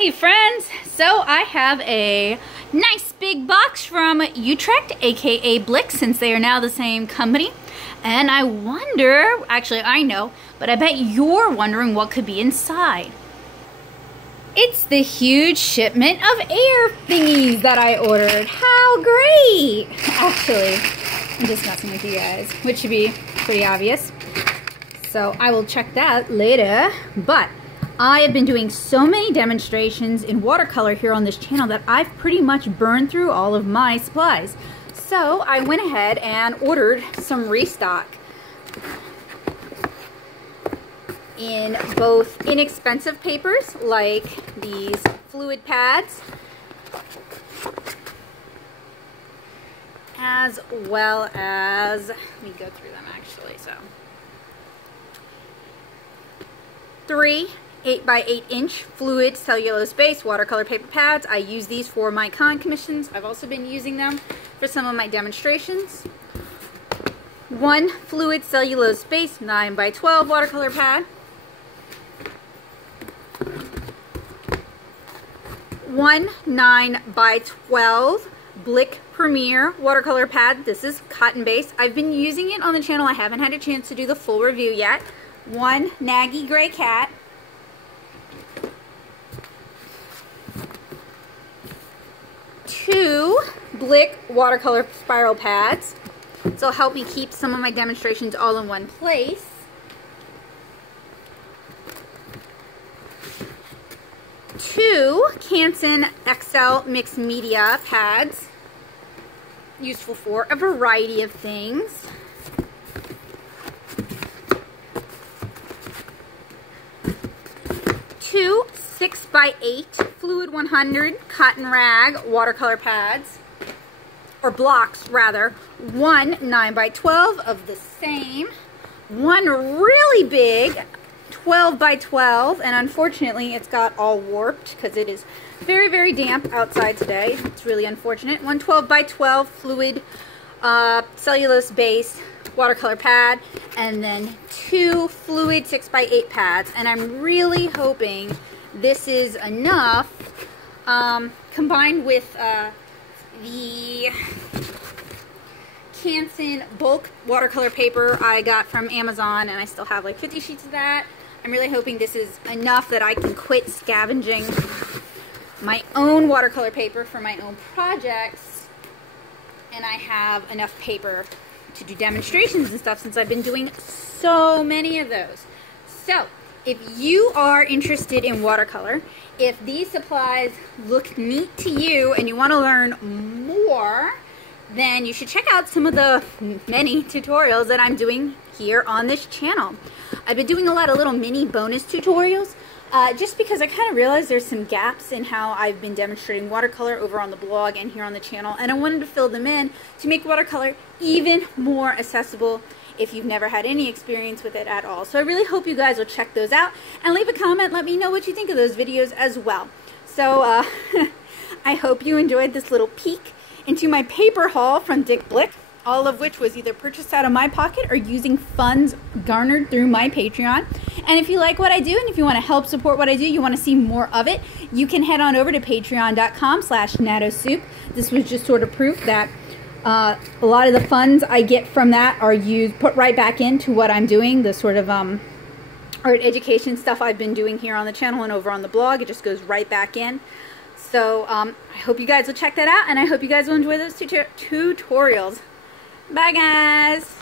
Hey friends, so I have a nice big box from Utrecht, aka Blick, since they are now the same company. And I wonder, actually I know, but I bet you're wondering what could be inside. It's the huge shipment of air thingies that I ordered. How great! Actually, I'm just messing with you guys, which should be pretty obvious. So I will check that later, but I have been doing so many demonstrations in watercolor here on this channel that I've pretty much burned through all of my supplies. So I went ahead and ordered some restock in both inexpensive papers like these fluid pads, as well as, let me go through them actually, so 3 8x8-inch fluid cellulose based watercolor paper pads. I use these for my con commissions. I've also been using them for some of my demonstrations. 1 fluid cellulose based 9x12 watercolor pad. 1 9x12 Blick Premier watercolor pad. This is cotton based. I've been using it on the channel. I haven't had a chance to do the full review yet. 1 Nagy Gray Cat. 2 Blick watercolor spiral pads. So it'll help me keep some of my demonstrations all in one place. 2 Canson XL mixed media pads. Useful for a variety of things. 2 6x8 Fluid 100 cotton rag watercolor pads, or blocks rather. 1 9x12 of the same. 1 really big 12x12, and unfortunately it's got all warped because it is very, very damp outside today. It's really unfortunate. 1 12x12 fluid cellulose based watercolor pad, and then 2 fluid 6x8 pads. And I'm really hoping this is enough, combined with the Canson bulk watercolor paper I got from Amazon, and I still have like 50 sheets of that. I'm really hoping this is enough that I can quit scavenging my own watercolor paper for my own projects, and I have enough paper to do demonstrations and stuff, since I've been doing so many of those. So if you are interested in watercolor, if these supplies look neat to you and you want to learn more, then you should check out some of the many tutorials that I'm doing here on this channel. I've been doing a lot of little mini bonus tutorials just because I kind of realized there's some gaps in how I've been demonstrating watercolor over on the blog and here on the channel, and I wanted to fill them in to make watercolor even more accessible if you've never had any experience with it at all. So I really hope you guys will check those out and leave a comment. Let me know what you think of those videos as well. So I hope you enjoyed this little peek into my paper haul from Dick Blick, all of which was either purchased out of my pocket or using funds garnered through my Patreon. And if you like what I do, and if you want to help support what I do, you want to see more of it, you can head on over to patreon.com/natosoup. This was just sort of proof that a lot of the funds I get from that are put right back into what I'm doing, the sort of art education stuff I've been doing here on the channel and over on the blog. It just goes right back in. So I hope you guys will check that out, and I hope you guys will enjoy those tutorials. Bye guys!